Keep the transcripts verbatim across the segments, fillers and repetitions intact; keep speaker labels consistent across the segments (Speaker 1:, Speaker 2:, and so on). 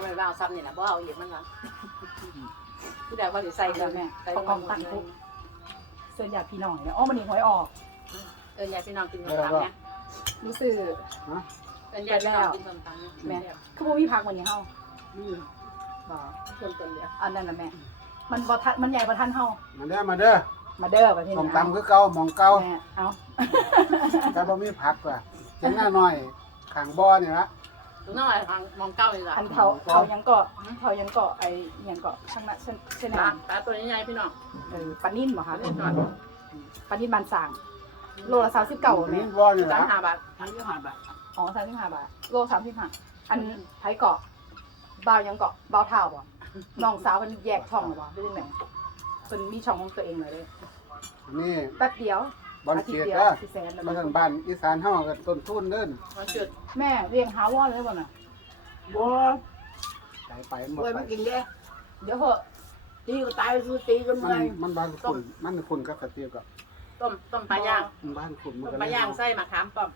Speaker 1: ำไมเราซ้ำนี่นะบ่เอาอีกมันวะผู้ใดว่าสิใส่กันแม่ใส่กองตั้งปุ๊บ
Speaker 2: เสื้อหยาดพี่น้องเนี่ยอ๋อมันนี่หอยออก
Speaker 1: เออญาติพี่น้องกินส้มตำเนี่ย
Speaker 2: รู้สึก
Speaker 1: เออญาติพี่น้องกินส้มตำ
Speaker 2: แม่คือบ่มีผักวันนี้เฮา
Speaker 1: อืมบ่ต้นต้นเดียว
Speaker 2: อันนั้นน่ะแม่มันบ่ทันมันใหญ่บ่ทันเฮา
Speaker 3: มาเด้อมาเด้อ
Speaker 2: มาเด้อประเทศ
Speaker 3: ส้ม
Speaker 2: นี้
Speaker 3: ตำคือเก่าหม่องเก่า
Speaker 2: แม่เอา
Speaker 3: แต่บ่มีผักว่ะเจ้าหน้าน้อยข้างบ่อนี่ละ
Speaker 1: ตรงนั้นอะไรมองเก้าเลยล่ะ
Speaker 2: อันเผาเผายังเกาะเผายังเกาะไอ้หยังเกาะข้างหน้าเส้นเส้น
Speaker 1: ปลา
Speaker 2: น้
Speaker 1: ปลาตัวใหญ่พี่น้อง
Speaker 2: ำเออปลานิ่มบ่คะ
Speaker 1: นี่ก่อน
Speaker 2: ปลานิ่มบานสางโลละสามสิบเก้าแม่
Speaker 3: มีบ่อนี่
Speaker 1: สา
Speaker 3: ละ
Speaker 1: มห้าบาท
Speaker 4: ทั้งยี่ห้าบาท
Speaker 2: อ๋อสามสิบห้าบาทโลสามสิบห้าอันไผเกาะบ่าวยังเกาะบ่าวเท่าบ่น้องสาวเพิ่นแยกช่องบ่หรือจังได๋เพิ่นมีช่องของตัวเองเลยเด้
Speaker 3: นี่
Speaker 2: แป๊บเดียว
Speaker 3: บ่อน
Speaker 2: อาทิต
Speaker 3: เกี
Speaker 2: ย์
Speaker 3: ยร
Speaker 2: เดียว
Speaker 3: เด้อ
Speaker 2: สิแสนแล้ว
Speaker 3: มาทางบ้านอีสานเฮาก็ต้นทุนเด้อ
Speaker 1: มันจุด
Speaker 2: แม่เรียงหาวอนเลยบ่น่ะ
Speaker 4: บ่
Speaker 3: ไกลไปหมด
Speaker 4: ป่วย
Speaker 3: ไป
Speaker 4: มากินเด้
Speaker 2: เดี๋ยวเหอะ
Speaker 4: ตีก็ตายสู้ตีกัน
Speaker 3: มั
Speaker 4: เมื่
Speaker 3: น
Speaker 4: อย
Speaker 3: มันบ้านคุณมันคุณกับกระเทียมกับ
Speaker 1: ต้มต้มปลาย่าง
Speaker 3: บ้านคุณมัน
Speaker 1: ต้ม
Speaker 3: ก็
Speaker 1: ปลาย่างไส้มะขามป้อม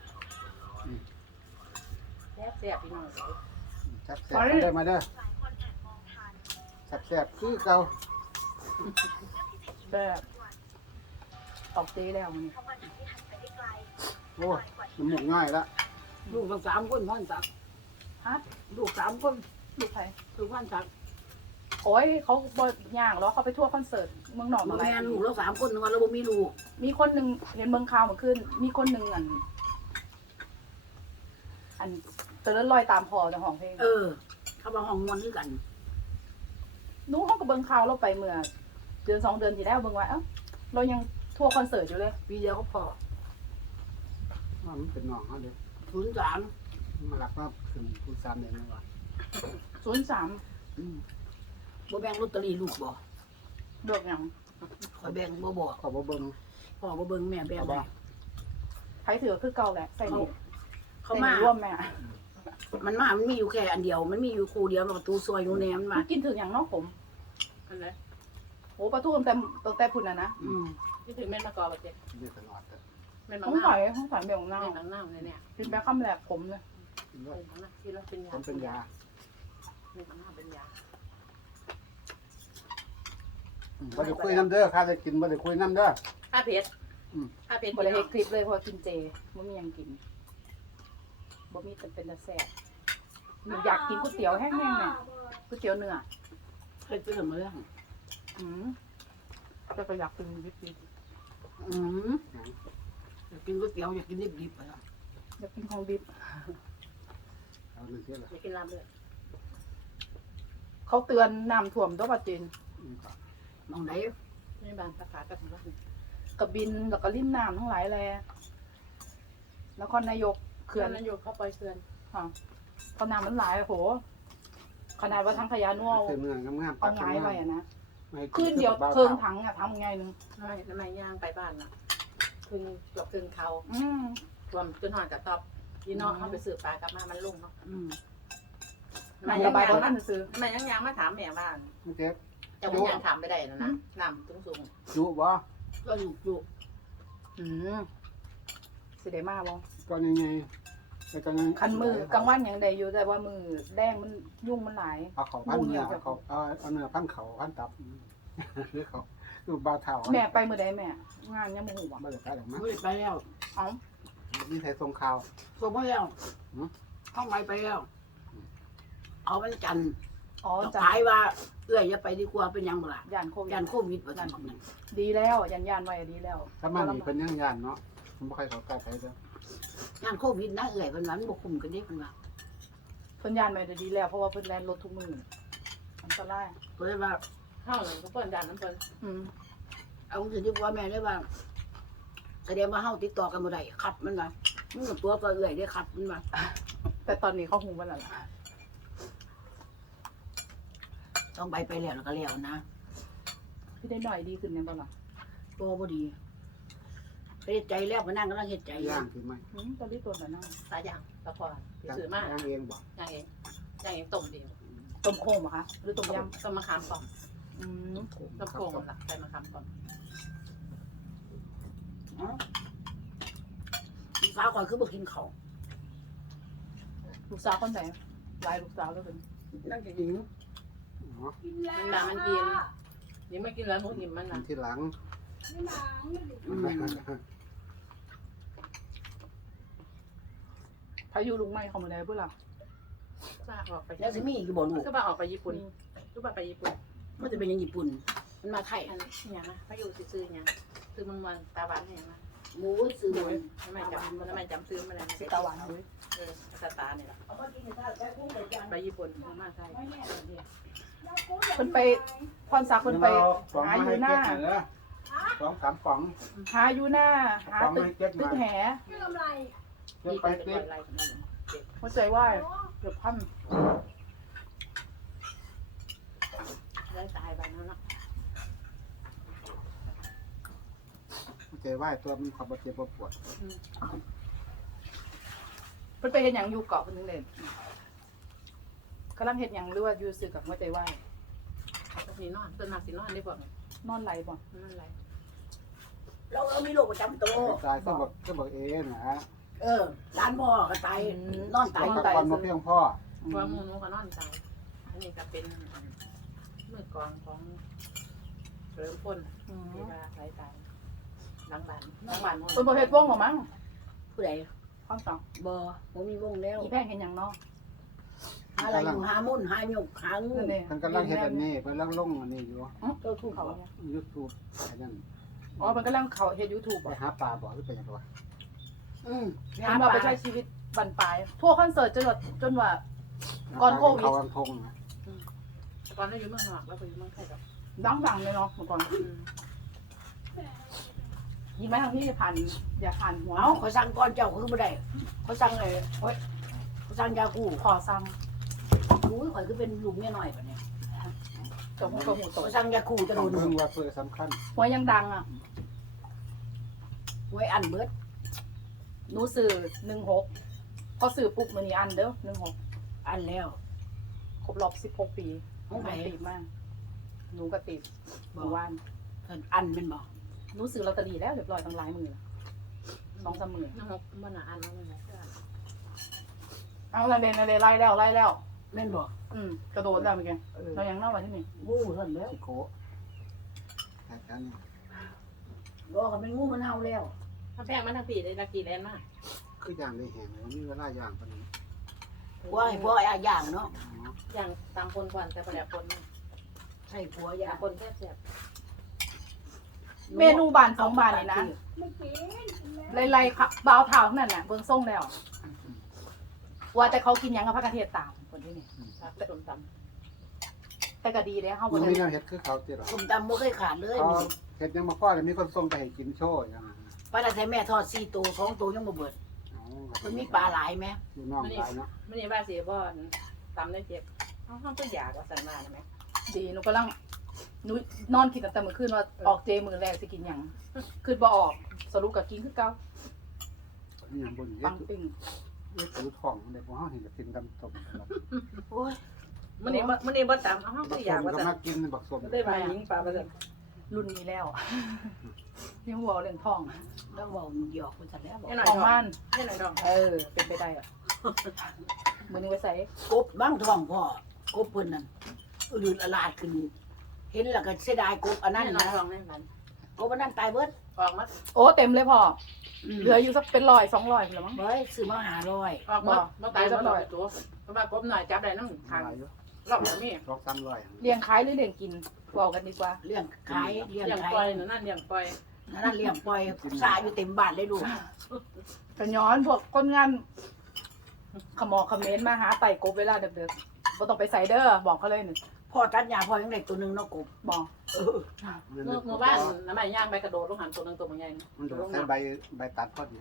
Speaker 1: แซ่บแซ่บพี่น้อง
Speaker 3: แซ่บๆมาเด้อมาเด้อแซ่บๆคือเก่า
Speaker 2: แบบออกตีแล้วมัน
Speaker 3: โอ้น้ำหมูกง่ายละ
Speaker 4: ลูกทั้งสามคนพันสัก
Speaker 2: ฮะ
Speaker 4: ลูกสามคน
Speaker 2: ลูกใคร
Speaker 4: ลูกพันสัก
Speaker 2: โอ้ยเขาบ่ย่างแล้วเขาไปทัวร์คอนเสิร์ตเมืองหนอง
Speaker 4: มา
Speaker 2: มา
Speaker 4: แม่ลูกเราสามคนวันเราบ่มีลูก
Speaker 2: มีคนหนึ่งเห็นเมืองข่าวเมาขึ้น มีคนหนึ่งอัน อันเตลิดลอยตามพอเจ้าของเพลง
Speaker 4: เออ เขามาห้องมวนด้วยกัน
Speaker 2: หนู้เขาก็เบิ่งข่าวเราไปเมื่อเดือนสองเดือนที่แล้วเบิ่งว่าเอ้าเรายังทัวร์คอนเสิร์ตอยู่เลย
Speaker 4: ปีเดียวก็พอ
Speaker 3: ว่ามันเป็นหนองเขาเด้อ
Speaker 4: ศูนย์สาม
Speaker 3: มาหลักว่าถึงผู้สามเองนะวะ
Speaker 2: ศูนย์สาม
Speaker 4: บ่แบ่งลอตเตอรี่ลูกบ่
Speaker 2: เบิกหยัง
Speaker 4: คอยแบ่งบ่บอก
Speaker 3: ขอบ่เบิ่ง
Speaker 4: พ่อบ่เบิ่งแม่แบ่ง
Speaker 3: เอาบ่
Speaker 2: ไผถือคือเก่าแหละใส่หนี
Speaker 4: เขา
Speaker 2: ใส่ห
Speaker 4: มา
Speaker 2: นีร่วมแม่
Speaker 4: มันมามันมีอยู่แค่อันเดียว มันมีอยู่คู่เดียวประตูซอยอยู่แนมมัน
Speaker 2: มั
Speaker 4: มาน
Speaker 2: กินถึงอย่างเนาะผม
Speaker 1: อันไหน
Speaker 2: โอ้ปลาทูตั้งแต่ตั้งแต่พุ่นน่ะนะ
Speaker 4: อืม
Speaker 1: ที่ถึงเม็ดมะกอกเจ็ด
Speaker 3: นี่ตลอดแต่
Speaker 1: เม็ดมะ
Speaker 2: ต้อง
Speaker 1: นา
Speaker 2: ใส่
Speaker 1: ว
Speaker 2: ต้องใส่เบี่ยง
Speaker 1: เม็
Speaker 2: เน่า
Speaker 1: ดมะนาวเนี่ยเนี่ย
Speaker 2: กินไปคำแรกผมเลย
Speaker 3: กินด้วย
Speaker 1: เป็นมะนาวที่เราเป็นยา
Speaker 3: มันเป็นยา
Speaker 1: เม็ดมะนาวเป็นยา
Speaker 3: บ่ได้คุยน้ำเด้อข้าจะกินบ่ได้คุยน้ำเด้อ
Speaker 1: ถ้าเผ็ดถ้าเผ็ด
Speaker 2: บ่ได้เฮ็ดคลิปเลยเพราะว่ากินเจบ่มีหยังกินบ่มีแต่เป็นแต่แซ่บหนูอยากกินก๋วยเตี๋ยวแห้งๆเนี่ยก๋วยเตี๋ยวเนื้อ
Speaker 4: เคยเตือนมาแล้ว
Speaker 2: อืมแต่ก็อยากกินดิบ
Speaker 4: อืมอยากกินก๋วยเตี๋ยวอยากกินดิบๆไปแล้ว
Speaker 2: ๆอยากกินของดิบ
Speaker 3: เอาหนึ่งเที่ยวละ
Speaker 1: อยากกินลาบเลย
Speaker 2: เขาเตือนน้ำท่วมตัวปัจจิน
Speaker 3: อืมครับ
Speaker 4: มองไหน
Speaker 1: นี่บางภาษากับของเรา
Speaker 2: กระบินแล้วก็ริมน้ำทั้งหลายแลนครนายก
Speaker 1: เขื่
Speaker 2: เขื่
Speaker 1: อ
Speaker 2: อน น
Speaker 1: นั้นอยู่เข้าไปเขื่อน
Speaker 2: ค่ะเพราะน้ำมันหลายโหขนาดว่าทั้งขยะนัว
Speaker 3: คือเนื้องามๆ
Speaker 2: เอาไงายไปอะนะ
Speaker 3: ไม่ให้กิ
Speaker 2: ขึ้นเดียว
Speaker 3: บ้า
Speaker 2: เคิง
Speaker 3: เผา
Speaker 2: ถังอะทำไงนึง
Speaker 1: ไม่ทำไมย่างไปบ้านน่ะคืนเกือบคืนเขา
Speaker 2: อืม
Speaker 1: รวมจนหอนกับตอบยีนอกเขาไปสืบปลากลับมามันลุ่งเนาะ
Speaker 4: อืม
Speaker 1: ทำไม
Speaker 2: มัน
Speaker 1: ยั
Speaker 2: ระ
Speaker 1: ง
Speaker 2: บาย
Speaker 1: ยาง
Speaker 2: บนนั่นซื้อ
Speaker 1: ทำไมยังยางมาถามแม่บ้าน
Speaker 3: ไม่เจ็บ
Speaker 1: จะว่ายังถามไม่ได้นะนะน้ำสูงสูง
Speaker 3: จุบ่
Speaker 4: ก็อยู่อยู่
Speaker 2: อืมสิได้มาบ่
Speaker 3: ก็ยังไงแต่ก็ยัง
Speaker 2: คันมือกลางวันยังได้อยู่แต่ว่ามือแดงมันยุ่งมันหลาย
Speaker 3: เอาเขาพันเนื้อเอาเขาเอาเอาเนื้อพันเขาพันตับหรือเขาคือบ้าเท่า
Speaker 2: แม่ไปมือใดแม่ งานยังบ่ฮู้บ่
Speaker 3: บ่ได้ไปหรอกมั้ง
Speaker 4: ไม่ได้ไปแล้ว
Speaker 2: เอ้า
Speaker 3: นี่ไทยทรงข่าว
Speaker 4: ส่งมาแล้วห้องไปไปแล้ว เอาวันจันทร์
Speaker 2: อ๋อ
Speaker 4: จะ
Speaker 2: จ้ะ
Speaker 4: ขายว่าเอื้อยอย่าไปดีกว่าเป็นหยังบ่ล่ะ
Speaker 2: ยานโควิด
Speaker 4: ยันโควิดว่าจังนั้น
Speaker 2: ดีแล้วยันยานไว้ดีแล้ว
Speaker 3: ถ้ามานี่เพิ่นยังยานเนาะผมบ่ใครเขาใกล้ใครเด้อ
Speaker 4: ยันโควิดนะเอื้อยเพิ่นว่ามันบ่คุ้มกันเด้เพิ่นว่า
Speaker 2: เพิ่นยานไว้ได้ดีแล้วเพราะว่าเพิ่นแล่นรถทุกมื้ออันตราย
Speaker 4: เพิ่นเลยว่า
Speaker 1: เข้าเลยก็เปิดด่านน้ำเปิด
Speaker 2: อืม
Speaker 4: เอาสิที่ว่าแม่เลยว่าแสดงว่าเฮาติดต่อกันบ่ได้ครับมันว่ามึงก็ตัวก็เอื้อยเด้ครับมันว่า
Speaker 2: แต่ตอนนี้เขาฮู้ว่าแล้วล่ะ
Speaker 4: ต้องไปไปแล้วแล้วก็แล้วนะ
Speaker 2: พี่ได้หน่อยดีขึ้นแม่นบ่ล่ะ
Speaker 4: โตบ่ดีไปเฮ็ดใจแล้วมานั่งกำลังเฮ็ดใจอยู่
Speaker 3: ย่างคือไม่
Speaker 2: อืมตอนนี้ตัวน่ะนั่ง
Speaker 1: สายยางตะพอไป
Speaker 3: ย่าง
Speaker 1: ซื้อมา
Speaker 3: ย่างเองบ่
Speaker 1: ย่างเองย่างเองต้มดี
Speaker 2: ต้มโค้งเหรอคะหรือต้มยำ
Speaker 1: ต้มมะขามป้อม
Speaker 2: อืม
Speaker 1: ต้มโค้งล่ะใส่มะขามป้อม
Speaker 4: สาวก่อนคือบ่กินข้าว
Speaker 2: ลูกสาวคนไหนหลายลูกสาวแล้วเป็น
Speaker 4: นั่งจะหิว
Speaker 3: อ๋อ
Speaker 1: มันด่ามันกินนี่ไม่กินแล้วหมูหิมมัน
Speaker 3: อั
Speaker 1: นะ
Speaker 3: นที่หลัง
Speaker 4: อืม
Speaker 2: พายุลุงไหม้เขามาได้เพื่อล่ะ
Speaker 1: ป้าออกไป
Speaker 4: แล้วสิมีอีกบ่ลูก
Speaker 1: ก็ป้าออกไปญี่ปุ่นก็ป้าไปญี่ปุ่น
Speaker 4: มันจะเป็นอย่างญี่ปุ่น มันมาไทย
Speaker 1: อันนี้อย่างนะพายุซื้ออย่างซื้อมันวันตาหวานอย่างนะ
Speaker 4: หมูซื้อหมู
Speaker 1: ทำไมจำทำไมจำซื้อมาแล้ว
Speaker 2: สิตาหวานเลย
Speaker 1: เออตาตาเนี่ย
Speaker 4: เอามากินข้าวแต่กุ้งแต่จาน
Speaker 1: ไปญี่ปุ่นมาไทย
Speaker 4: ไม่แน่เลยเนี่ย
Speaker 2: เพิ่นไปพรศักดิ์เพิ่นไป
Speaker 3: สอง
Speaker 2: หา
Speaker 3: มา
Speaker 2: อ
Speaker 3: ให้
Speaker 2: ยู่ห
Speaker 3: เก็
Speaker 2: น้า
Speaker 3: บเหรอสองสามกล่อง
Speaker 2: หาอยู่หน้า หา
Speaker 3: สอง
Speaker 2: ตึ
Speaker 3: มาก ให้เก็บ
Speaker 2: ตึ
Speaker 3: มาก
Speaker 2: แห
Speaker 3: เก็บ
Speaker 1: นี่
Speaker 3: ไป
Speaker 1: เป็น
Speaker 3: เก็บ
Speaker 1: อะไรกันนี่
Speaker 2: หัวใจว่ายเกือบพัน
Speaker 1: ได้ตายไปนั่นเนาะ
Speaker 3: ใจไหวตัวมันขับเจ็บปวด
Speaker 2: เพิ่นไปเฮ็ดหยังอยู่เกาะเพิ่นนึงเด่นกำลังเฮ็ดหยังหรือว่าอยู่ซื่อกับหัวใจว่าย
Speaker 1: สีนอนตัวนักสีนอนได้บ่
Speaker 2: นอนไหลบ่
Speaker 1: นั่นไร
Speaker 4: เราเรามีโรคประจำตัว
Speaker 3: ตายก็บอกก็บอกเองนะ
Speaker 4: เออร้านพ่อก็ตายนอนตา
Speaker 3: ตาย ยกับวันมาเพียงพ่อ
Speaker 1: เพราะมูนูก็นอนตายอันนี้ก็เป็นมือกองของเริ่มพ่น
Speaker 2: อืม
Speaker 1: ที่ว่าไรตายหลังบ้านหลังบ้าน
Speaker 2: เพิ่นบ่เฮ็ดวงหรอมั้ง
Speaker 4: ผู้ใด
Speaker 2: พรศักดิ์
Speaker 4: บ่ผมมีวงแล้ว
Speaker 2: อีแพงเฮ็ดหยังเนาะ
Speaker 4: หาอะไรอยู่หามุ่นหาหยกหางู
Speaker 2: นั่นเด้
Speaker 3: มันกำลังเห็ดอันนี้กำลังลงอันนี้อยู่
Speaker 4: เจ้าทุก
Speaker 2: เขา
Speaker 4: เขา
Speaker 2: เนี่ย
Speaker 3: ยูทูบอันนั้น
Speaker 2: อ๋อมันกำลังเขาเฮ็ด YouTube
Speaker 3: ไป
Speaker 2: บ่
Speaker 3: หาปลาบ่หรือไปยังไงวะ
Speaker 4: อืม
Speaker 2: เพิ่นว่าไปใช้ชีวิตบั้นปลายทั่วคอนเสิร์ตจนว่าจนว่า ก่อนโควิด
Speaker 3: เขากำทงนะ
Speaker 1: ตอนนั้นอยู่เมืองนอกแล้วไปอยู่เมืองไทยกับ
Speaker 2: ดังๆเลยเนาะเมื่อก่อนยิงไหมทางที่ผ่านอย่าผ่านหัว
Speaker 4: เอาเขาสั่งก่อนเจ้าคือบ่ได้เขาสั่งเลยโอ้ยเขาสั่งยากู
Speaker 2: ขอซ้ำ
Speaker 4: อุ้ยข่อยคือเป็นลูกเมียน้อยปะเนี่ย
Speaker 2: จมูกกระหูโต
Speaker 4: เขาสั่งยากูจะ
Speaker 3: ต้
Speaker 4: โด
Speaker 3: อง
Speaker 4: น
Speaker 3: เพิ่งว่าเพื่อสำคัญ
Speaker 2: หัวยังดังอ่ะ
Speaker 4: ไว้อันเบิด
Speaker 2: หนูสื่อหนึ่งหกพอสื่อปุ๊บมือนี้อันเด้อหนึ่งหก
Speaker 4: อันแล้ว
Speaker 2: ครบรอบสิบหกปี
Speaker 4: ของไผ
Speaker 2: ติดมากหนูก็ติดเมื่อวาน
Speaker 4: เพิ่นอันแม่นบ่
Speaker 2: หนูซื้อลอตเตอรี่แล้วเรียบร้อยตั้งหลายหมื่นสองสามหมื่น
Speaker 1: น้ำหกมันอ่านแล้วมัน
Speaker 2: เอาละเดนละเดนไล่แล้วไล่แล้ว
Speaker 4: แม่นบ่
Speaker 2: อืมกระโดดแล้วเมื่อกี้
Speaker 4: เออ
Speaker 2: เรายังเล่าวันที่นี่
Speaker 4: งูเพิ่นแล้ว
Speaker 3: สิโคแต่กันนี่
Speaker 4: บ่ก็เป็นงูมันเฮาแล้ว
Speaker 1: ถ้าแพงมันทั้งปีเลยตะกี้แลนมาก
Speaker 3: คืออย่างได้เห็นว่ามีเวลาอย่างปานนี้
Speaker 4: ผัวให้ผัวอาย่างเนาะ
Speaker 3: อ๋อ
Speaker 1: อย่างตามคนก่อนแต่ประเดี๋ยวคน
Speaker 4: ใช่ผัว
Speaker 1: อย่า
Speaker 4: ย่าง
Speaker 1: คนแค่แสบ
Speaker 2: เมนูบานสองบานนี่นะไล่ๆครับบ่าวเท้านั่นน่ะเบิ่งส่งแล้ว ว่าแต่เขากินหยังกับพักกระเทียมตามคนที่นี่
Speaker 1: ตัดต้นต
Speaker 2: แต่ก็ดีเลยเฮาบ่
Speaker 3: มัน
Speaker 2: ได้
Speaker 3: มีแนวเห็ดคือเขาเจ้าหรอ
Speaker 4: ส้มตำบ่เคยขาดเลย
Speaker 3: เขาเห็ดยังมาพ่อเลยมีคนส่งไปให้กินโชว์อย่างนั้น
Speaker 4: ปลาแต่แม่ทอดสี่ตัวสองตัวยังบ่เบิด
Speaker 3: อ๋อ
Speaker 4: มันมีปลาหลายไหม
Speaker 3: อยู่น้องหลายเนาะ
Speaker 1: ำไม่ได้ว่าเสียบ่อนตำได้เจ็บเขาห้องก็อยากว่าสันมาใช่ไหม
Speaker 2: ดีหนูกำลังหนูนอนคิดตั้งแต่เมื่อคืนว่าออกเจมือแรกสิกินหยังคืนบ่ออกสรุปก็กินคือเก่า
Speaker 3: อย่างบนเฮ็
Speaker 2: ปั
Speaker 3: ด
Speaker 2: งปิ้ง
Speaker 3: เฮ็ดถือของเด็กของเฮาเห็นจะกินดำต้มตลอด
Speaker 4: โอ้ย
Speaker 1: มันนี่มันนี่บ่ตำเขาห้อง
Speaker 3: บั
Speaker 1: ก็
Speaker 3: ก
Speaker 1: อยาก
Speaker 3: สม
Speaker 1: ว่า
Speaker 3: ก็
Speaker 1: สัน
Speaker 3: มากินบักสม
Speaker 1: ได้มายิงปลาไปเลย
Speaker 2: รุ่นนี้แล้วยังหัวเรื่องท้อง
Speaker 4: แล้วเว้าหยอกมันซั่นแล้วบอก
Speaker 1: แค่หน่อย
Speaker 2: ของ
Speaker 1: ดอก
Speaker 2: บ้าน
Speaker 1: แค่หน่อยดอก
Speaker 2: เออ เป็นไปได้อ่ะมือนึงไว้ใส่
Speaker 4: กบบ้างท้องพ่อกบเพิ่นนั่นอื่นอลาดขึ้น เห็นแล้วก็เสียดายกบอันนั้น
Speaker 1: แค่หน่อย
Speaker 4: นะ
Speaker 1: ดอกนี่มัน
Speaker 4: กบอันนั้นตายเบิด
Speaker 1: ออกมา
Speaker 2: โอ้เต็มเลยพ่อ
Speaker 4: อืม
Speaker 2: เหลืออยู่สักเป็นร้อยสองร้อยเหรือมั้ง
Speaker 4: เฮ้ยซื้อมาหาร้อย
Speaker 1: ออกมาบ่ตายบ่ตายตัวเพราะว่ากบหน่อยจับได้น้ำทาง
Speaker 3: หลายอยู่
Speaker 1: รอบนี้
Speaker 3: สองสามร้อย
Speaker 2: เลี้ยงขายหรือเลี้ยงกินบอกกันดีกว่า
Speaker 4: เลี้ยงขายเลี้ยง
Speaker 1: เลี้ยง
Speaker 4: ขาย
Speaker 1: ปล่อยหนูนั่นเลี้ยงปล่อย
Speaker 4: อันนั้นเลี้ยงปล่อยสาอยู่เต็มบ้านเลยลูก
Speaker 2: กระย้อนพวกคนงานขมอคอมเมนต์มาหาไต่กบเวลาเด็กๆบ่ต้องไปใส่เด้อบอกเขาเลยหนึ่ง
Speaker 4: พ่อตัดหญ้าพ่อยังได้ตัวหนึงเนาะกบ
Speaker 2: บอก
Speaker 4: เออ
Speaker 1: เมื่อเมื่อบ้านน้ำมันย่างไปกระโดดลงหันตัวนึงตัวมันใหญ่
Speaker 3: มันโดนใส่ใบใบตัดพอดี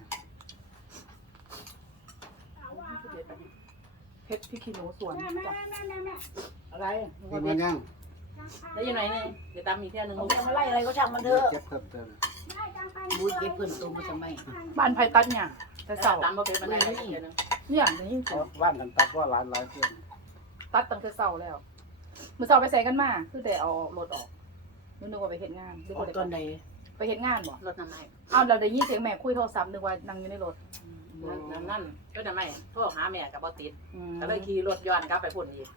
Speaker 2: เพชรพี่ขี้หนูสวนจ้ะ
Speaker 4: อะไร
Speaker 3: กินมันยัง
Speaker 1: แล้วยังไงนี่เดี๋ยวตามมีเที่ยวนึง
Speaker 4: เขาจะมาไล่อะไรก็ช่างมันเถอะ
Speaker 3: เก็บเพิ่มเติม
Speaker 4: บูเก็บเพิ่นตัวมาทำไม
Speaker 2: บ้านไผ่ตัดเนี่ยแต่เสา
Speaker 1: ตามมาเป็นบันไดเดี๋ยวนึง
Speaker 2: เนี่ยเดี๋ยวนี้
Speaker 3: เขาว่านกันตัดว่าหลายหลายเพื่อน
Speaker 2: ตัดตั้งแต่เสาแล้วมือเสาไปใส่กันมาคือแต่เอารถออกนึกนึกว่าไปเห็นงานนึก
Speaker 4: ออ
Speaker 2: ว่าก
Speaker 4: ตอนใด
Speaker 2: ไปเห็นงานบ่
Speaker 1: รถน้ำไหน
Speaker 2: อ้าวเราได้ยินเสียงแม่คุยโทรศัพท์นึกว่านั่งอยู่ในรถ
Speaker 1: นั่นนั่นก็จะไม่โทรหาแม่กับบ่ติด
Speaker 2: อืม
Speaker 1: ก็เลยขี่รถย้อนกลับไปพุ่นอีก
Speaker 4: ก็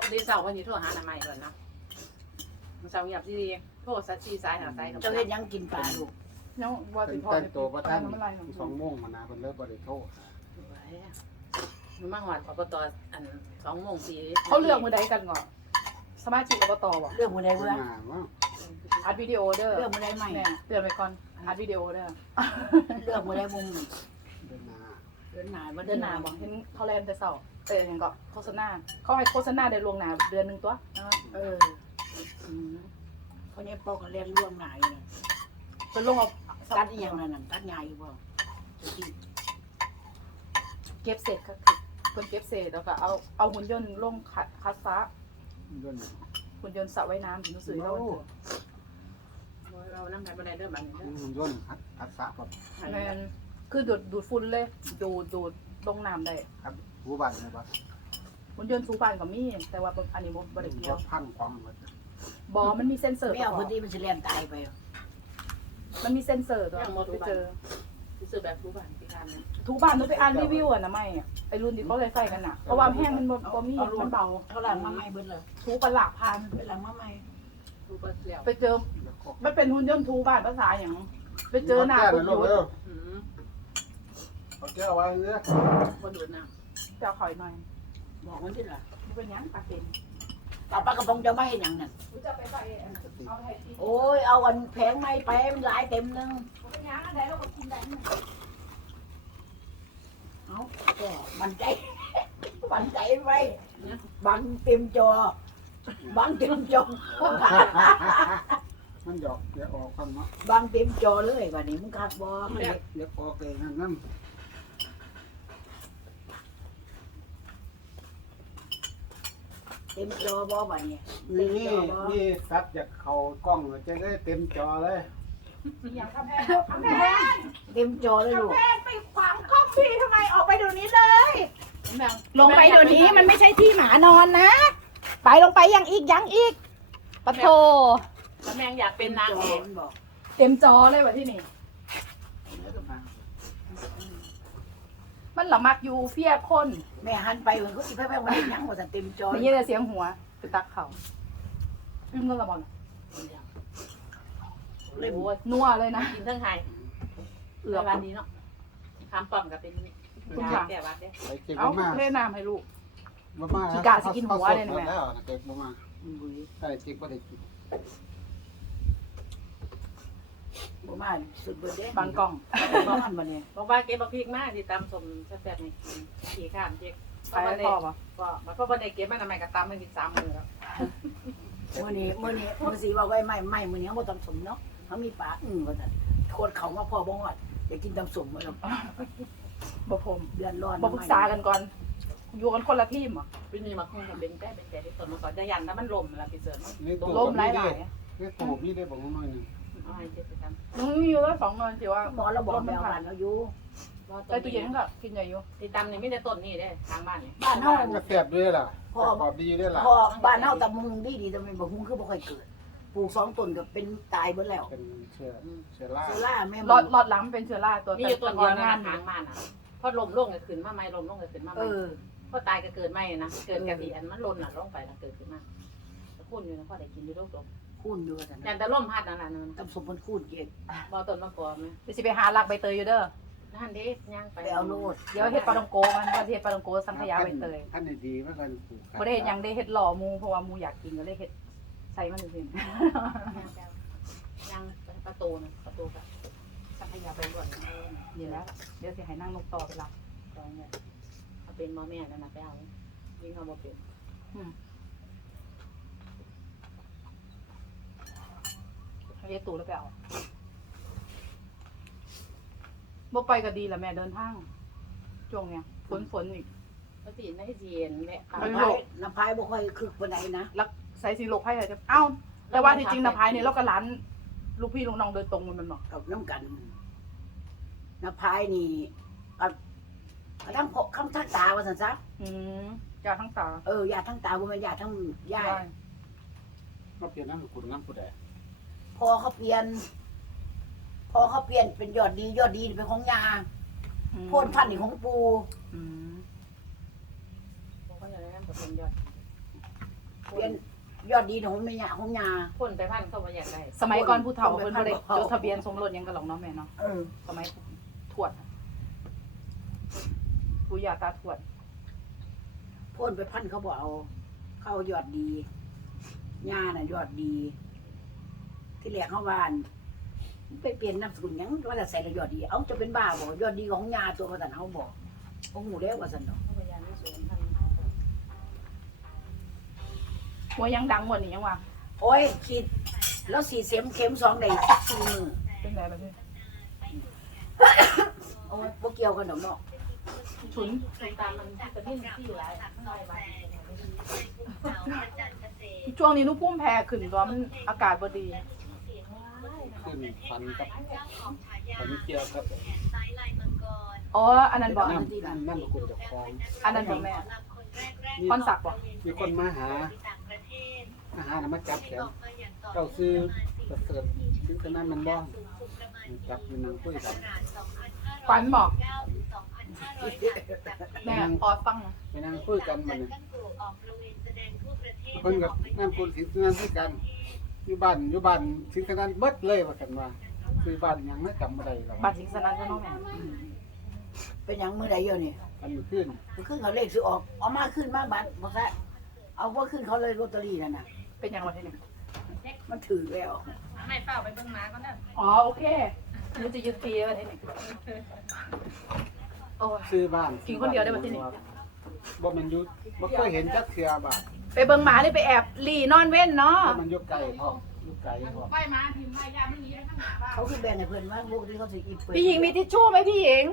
Speaker 1: ดีเสาร์วันนี้โทรหาหน้าใหม่ก่อนนะมันเสาร์เงียบดีโทรสักสี่สายหาสายกับ
Speaker 4: เจ้าเฮ็ดหยังกินปลาลูก
Speaker 2: ยังว่าสิพอ
Speaker 3: แต่งตัวบ่ทัน
Speaker 2: น้ำลาย
Speaker 3: สองโมงมานะเพิ่นเลิกบ่ได้โทร
Speaker 1: มันมาหอดอบตอันสองโมงสี่
Speaker 2: เขาเลือกมือใดกันก่อนสมาชิกอบตบ่
Speaker 4: เรื่องมื้อใด
Speaker 3: เพิ่
Speaker 4: เบื่
Speaker 3: น
Speaker 4: อ
Speaker 3: มาว่า
Speaker 2: อัดวิดีโอเด้อ
Speaker 4: เรื่องมื้อใดใหม่
Speaker 2: แม่เตือนไปก่อนอัดวิดีโอเด้อ
Speaker 4: เรื่องมื้อใดมุม
Speaker 3: เดินหน้า
Speaker 4: เดือนหน้าบ่
Speaker 2: เดือนหน้าบอกเห็นเขาแลนแต่เสาร์แต่ยังก็โฆษณาเขาให้โฆษณาได้ล่วงหน้าเดือนหนึงตัว
Speaker 4: เอออืมเพราะนี่ปอกก็เรียนร่วมหน้าอยู่
Speaker 2: เพิ่นลงเอา
Speaker 4: ตัดอีหยังนั่นน่ะตัดใหญ่อยู่บ่จะกิน
Speaker 2: เก็บเศษก็เพิ่นเก็บเศษแล้วก็เอาเอาหุ่นยนต์ลงคัดคัดฟ้า
Speaker 3: เดินหน้า
Speaker 2: หุ่นยนต์สระว่ายน้ำถึงสื่อเราวันเกิด
Speaker 1: เรานั่งไหนบันไดเริ่มบันได
Speaker 3: อืมย่นทัดทัดสะครับ
Speaker 2: แมนคือดูดดูดฝุ่นเลยดูดดูดลงน้ำได้
Speaker 3: ครับผู้บ้านเลยบ่
Speaker 2: หุ่นยนต์สูบานกับมีแต่ว่าอันนี้บ่บ่ได้เกี่ยว
Speaker 3: พังความหมด
Speaker 2: บอมันมีเซ็นเซอร์
Speaker 4: ไม่
Speaker 2: ประ
Speaker 4: เอา
Speaker 2: กอ
Speaker 4: พื้
Speaker 2: บ
Speaker 4: นที่มันสิเรียนตายไป
Speaker 2: มันมีเซ็นเซอร์ตัวไปเจอ
Speaker 1: ซื้อแบบรู้บ้านพิการนะ
Speaker 2: ทุกบ้านต้องไปอ่านรีวิวอ่ะนะไม่อะไอรุ่นที่เขาเลยใส่กันน่ะเพราะว่าแห้งมันบ่บ่มีมันเบา
Speaker 4: เท่าไหร่มาใหม่เบิดเลย
Speaker 2: ทูกันหลักพัน
Speaker 4: เวลามาใหม่
Speaker 1: รู้บ้านแล้ว
Speaker 2: ไปเจอ
Speaker 3: แล้วก็
Speaker 2: มันเป็นหุ่นยนต์ทูบ้านภาษาอย่างไปเจอหน้า
Speaker 3: ค
Speaker 2: คุ
Speaker 3: น
Speaker 2: ณ
Speaker 3: ลู
Speaker 2: ยุ
Speaker 3: ก
Speaker 2: ทธ
Speaker 3: เร็ว
Speaker 1: อืม
Speaker 3: เอาแก้วไว้เด้อ
Speaker 1: คนดูดน้
Speaker 2: เจ้าข่อยหน่อย
Speaker 4: บอกมันที่ละ
Speaker 2: เป็นยังปากเป็น
Speaker 4: ต่อปลากระพงจะไม่เห็นอย่างนั้น
Speaker 2: จะไปใส่เอาให้ที่
Speaker 4: โอ้ยเอาอันแผงไม้ไปมันหลายเต็มนึง
Speaker 2: เป็นยังอันไหนเราก็กินได้
Speaker 4: เอาก็มันใจ มันใจไว้บังเต็มจอ บังเต็มจอ
Speaker 3: มันหยอกเดี๋ยวออกกันเนาะ
Speaker 4: บังเต็มจอเลยวันนี้มึงคักบอ
Speaker 3: เดี๋ยวเดี๋ยวออกเองนั่นนั่น
Speaker 4: เต็มจอบอวันนี้
Speaker 3: นี่นี่นี่ซัดจากเขากล้องจะได้เต็มจอเลย
Speaker 2: อย่างคำแพงคำแพง
Speaker 4: เต็มจอเลยลูก
Speaker 2: คำแพงไปขวางครอบพี่ทำไมออกไปเดี๋ยวนี้เลย
Speaker 1: ำ
Speaker 2: ลงไปเดี๋ยวนี้มันไม่ใช่ที่หมานอนนะ ไปลงไปยังอีกยังอีกปะโถ
Speaker 1: แมงอยากเป็นนาง
Speaker 4: จ
Speaker 1: เอ
Speaker 4: อก มันบอก
Speaker 2: เต็มจอเลยวะที่นี่ มันหละมักอยู่เฟียคน
Speaker 4: แม่หันไปเหมือนเขาสิไปไปวันนี้ยังว่าแต่เต็มจอ
Speaker 2: ไม่ใช่แต่เสียงหัวไปตักเขาอึ้งก็ละบอล
Speaker 1: เลยบัว
Speaker 2: นัวเลยนะ
Speaker 1: กินทั้งไทย
Speaker 2: เอือ
Speaker 1: วันนี้เนาะคำปั๊มกับเป็นยาแก้วัดเนี่ย
Speaker 3: ไปเก็บ
Speaker 2: เอา
Speaker 3: มา
Speaker 2: เทน้ำให้ลูก
Speaker 3: บ่มา
Speaker 2: ขี้กะสิกินหัวเลยนะแม่
Speaker 3: แล้วนะเก็บบ่มาใช่จิกบ่ได้กิน
Speaker 4: บ่มาสุดเบิดเด้
Speaker 2: บางกล่อง
Speaker 4: บ่มันบ่เนี่ย
Speaker 1: บอกว่าเก็บบักพริกมากที่ตำสมแซ่บๆนี่ขี่ข้ามเจ๊ก
Speaker 2: ไปให้พ่อปะ
Speaker 1: ก็มันก็บันไดเก็บมันทำไมกับตำมันกินสามมือแล้ว
Speaker 4: มื้อนี้มื้อนี้มื้อสิว่าไว้ไม่ไม่มื้อนี้บ่ต้องสมเนาะเขามีปลาอึ้งว่าซั่นโคตรเขามาพ่อบ่ฮอดอยากกินตำสมว่าซั่น
Speaker 2: บ่ผม
Speaker 4: เดือนร้อน
Speaker 2: บ่ปรึกษากันก่อน อยู่กันคนละทีมเหรอ
Speaker 1: ปีนี้มาคงกับเป็นแป้เป็นแก่ที่ต้นมาก่อนจะยันแล้วมันลมแล้วพี่เสริม
Speaker 3: นี่ตัว
Speaker 2: ล้มหลายหลาย
Speaker 3: นี่ตัวมีได้บ่น้อยนึง
Speaker 1: เอาให้เจ๊ไปทำ
Speaker 2: มึงมีอยู่แล้วสองเงินสิว่า
Speaker 4: หมอเราบอกแมวบ้านเราอยู่
Speaker 2: ใส่ตู้เย็นก็กินใหญ่อยู่
Speaker 1: ที่ตำนี่ไม่ได้ต้นนี่เด้ทางบ้านนี่
Speaker 4: บ้านเฮา
Speaker 3: ก็แซ่บด้วยล่ะพ่อขอบดีด้วยล่ะ
Speaker 4: พอบ้านเฮาตะมุงดีๆแต่มันบ่ฮุ้งคือบ่ค่อยเกิดปลูกสองต้นก็เป็นตายเบิดแล้ว
Speaker 3: เป็นเชื้อเชื้อรา
Speaker 4: โซล่าแม่
Speaker 2: หลอดหลอดหลังเป็นเชื้อราตัว
Speaker 1: มีอยู่ต้นเดียว
Speaker 2: งา
Speaker 1: นะ
Speaker 2: น
Speaker 1: ทางบ้านอ่ะพอลมลงก็ขึ้นมาใหม่ลมลงก็ขึ้นมาให
Speaker 4: เอ
Speaker 1: ม่
Speaker 4: อ
Speaker 1: พอตายก็เกิดใหม่นะเกิดกะทิอันมันลนอ่ะลงไปแล้วเกิดขึ้นมาคุ้นอยู่นะพอได้กินอยู่โลก
Speaker 4: คูนอยู่ว่าซั่น
Speaker 1: ๆยันแต่ลมพัดนั่นแหละนั่น
Speaker 4: ตำสมเพิ่นคูนเกศ
Speaker 1: บ่ต้นมะกอกไหม
Speaker 2: เดี๋ยวสิไปหาหลักใบเตยอยู่เด้อ
Speaker 1: นั่นเด้ย่างไป
Speaker 4: ไปเอาโลด
Speaker 2: เดี๋ยวเฮ็ดปลาตองโกมันว่าสิเฮ็ดปลาตองโกสังขยาใบเตย
Speaker 3: อันนี้ดีเหมือนกันปลูก
Speaker 2: บ่ได้เฮ็ดหยังได้เฮ็ดหล่อหมูเพราะว่าหมูอยากกินก็เลยเฮ็ดใส่มันซื่อ
Speaker 1: ย่างประตูนะประตูกับสังขยาไปด่วน
Speaker 2: ๆนี่แหล้วเดี๋ยวสิให้นั่งนกต่อไปรับ
Speaker 1: ตอนนี้เอาเป็นมอแม่นั่นนะไปเอายิ่งเอาบ่เป็น
Speaker 2: ให้ยายตู่แล้วไปเอาบ่ไปก็ดีแหละแม่เดินทางช่วงเนี้ยฝนฝนอีก
Speaker 1: ปกติไม่เย็นแหละ
Speaker 2: ไม่
Speaker 4: น้ำ
Speaker 2: รู้
Speaker 4: พายน้ำพายบ่ค่อยคึกปานใดนะ
Speaker 2: แล้วใส่สีโลกไพ่ให้จะเอ้าแต่ว่าที่จริงนะพายเนี่ยเราก็ร้านลูกพี่ลูกน้องเดินตรงมันมันบอก
Speaker 4: กับน้ำกันน้ำพายนี่กับกับทั้งพกทั้งทั้งตาว่าซั่นซะ
Speaker 2: อืมยาทั้งตา
Speaker 4: เออญาติทั้งตาบ่แม่นญาติทั้งยาย
Speaker 3: มาเปลี่ยนน้ำกุดน้ำกุดแดด
Speaker 4: พอเขาเปลี่ยน พอเขาเปลี่ยนเป็นยอดดียอดดีเป็นของยา
Speaker 2: อืม
Speaker 4: โพ่นพันธุ์นี่ของปู
Speaker 2: อืม
Speaker 1: ผมก็จะได้นั่นกับเป็นยอด
Speaker 4: เปลี่ยนยอดดีของแม่ยาของยา
Speaker 1: พ่นไปพันเขาบ่อยากได้
Speaker 2: สมัยก่อนผู้เฒ่าเพิ่นบ่ได้
Speaker 4: ต้องไปพัน
Speaker 2: จดทะเบียนสมรสหยังกันหรอกเนาะแม่เนาะ
Speaker 4: เออ
Speaker 2: สมัยทวดปู่ย่าตาทวด
Speaker 4: พ่นไปพันเขาบอกเอา เข้ายอดดียาน่ะยอดดี ที่แรกเขาบ้านไปเปลี่ยนนามสกุลหยังว่าจะใส่แล้วยอดดี เอ้าจะเป็นบ้าบ่ยอดดีของยาตัวว่าซั่นเฮาบอกโอ้โหแล้วว่าซั่นดอก
Speaker 1: เขาพยายามที่สูงพัน
Speaker 2: หัวยังดังหมดนี่ยังว่า
Speaker 4: โอ้ยคิดแล้วสี่เข็มเข็มสองได้สี่มือ
Speaker 2: เป็นไงล่ะพี่
Speaker 4: โอ้ยบ่เกี่ยวกันดอกเนาะ
Speaker 2: ฉุน
Speaker 1: ตรงตามมันจะนิ่งที่หลายหลายวัน
Speaker 2: ช่วงนี้หนุพุ่มแพ้ขึ้นตัวมันอากาศบ่ดี
Speaker 3: ขึ้นฟันกับฟันเกี่ยวครับ
Speaker 2: อ๋ออันนั้นบ่
Speaker 3: น้ำน้ำน้ำตะกุนจากคลอง
Speaker 2: อันนั้นบ่แม่
Speaker 3: มี
Speaker 2: คอนสักบ่
Speaker 3: มีคนมาหามาหาแล้วมาจับแขนเจ้าซื้อประเสริฐถึงขนาดมันบ้องจับอยู่นางคุยกัน
Speaker 2: ฝันบอกแม่ออดฟังนะ
Speaker 3: ไปนั่งคุยกันมันคนกับนั่นคนสิงขนาดคุยกันอยู่บ้านอยู่บ้านสิงขนาดเบิดเลยว่ากันว่าคือบ้านหยังไม่จำอะไรหรอก
Speaker 2: บัตรสิงสนันก็น้องแม่
Speaker 4: เป็นหยังมื้อใดเดี๋ยวนี้
Speaker 3: มันมีขึ้น
Speaker 4: มันขึ้นเขาเลขซื้อออกเอามาขึ้นมาบัตรบ่ซะเอาบ่ขึ้นเขาเลยลอตเตอรี่นั่นน่ะ
Speaker 2: เป็นยังไงที่นี่
Speaker 4: มันถือแล้ว
Speaker 1: ไม่เฝ้าไปเบิ่งหมาก่อนเด้อ
Speaker 2: อ๋อโอเครู้จะยึดปีแล้วที่นี่โอ้ย
Speaker 3: ซื้อบ้าน
Speaker 2: กินคนเดียวได้ปะที่นี่
Speaker 3: บ่มันอยู่บ่เคยเห็นจักเทื่อบ้าน
Speaker 2: ไปเบิ่งหมาเลยไปแอบหลีนอนเว้นเนาะ
Speaker 3: เพราะมันอยู่ไกลพ่ออยู่ไกลพ่อ
Speaker 1: ไปมาทีมไม่ยามันหนีไปข้างหน้าบ้าน
Speaker 4: เขาคือแบ่งให้เพิ่นว่าพวกที่เขาสิอีกเพิ่น
Speaker 2: พี่หญิงมีทิชชู่ไหมพี่หญิง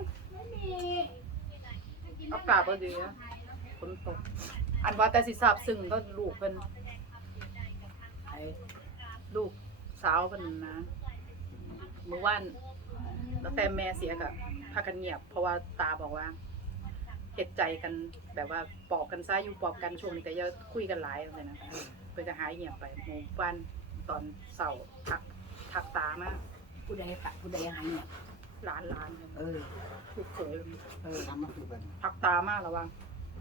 Speaker 2: อากาศก็ดีนะฝนตกอันว่าแต่สิทราบซึ่งก็ลูกเพิ่น
Speaker 4: ไอ้
Speaker 2: ลูกสาวเพิ่นนะเมื่อวานตั้งแต่แม่เสียก็พากันเงียบ เพราะว่าตาบอกว่าเฮ็ดใจกันแบบว่าปอบกันซ้ายอยู่ปอบกันช่วงนี้ก็อย่าคุยกันหลายจังซี่นะเพิ่นก็หายเงียบไปหมู่บ้านตอนเช้าทักทักตามา
Speaker 4: ผู้ใดฝากผู้ใดหายเนี่ย
Speaker 2: หลานหลาน
Speaker 4: เออ
Speaker 2: ลูกเขย
Speaker 3: เออทำมาคือกัน
Speaker 2: ทักตามากระวัง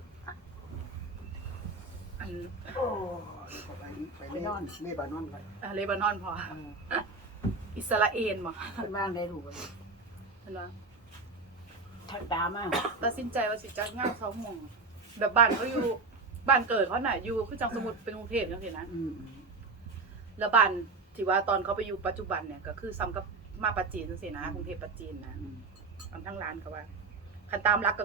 Speaker 2: อัน
Speaker 4: โอ้
Speaker 3: ไปไปไปนอนนี่บ้านนอนไป
Speaker 2: อ่ะเลบานอนพอ
Speaker 4: เออ
Speaker 2: อิสราเอลบ่
Speaker 4: เพิ่นบ้านได้รู้บ่
Speaker 2: เห็นบ่
Speaker 4: ทักตามา
Speaker 2: ตัดสินใจว่าสิจัดงานสองโมงแบบบ้านเขาอยู่บ้านเกิดเขาน่ะอยู่คือจังสมุทรเป็นกรุงเทพจังซี่นะ
Speaker 4: อืม
Speaker 2: แล้วบ้านที่ว่าตอนเขาไปอยู่ปัจจุบันเนี่ยก็คือซ้ำกับมาปัจจีนจังซี่นะกรุงเทพปัจจีนนะ
Speaker 4: อืม
Speaker 2: อันทั้งร้านก็ว่าคันตามรักก็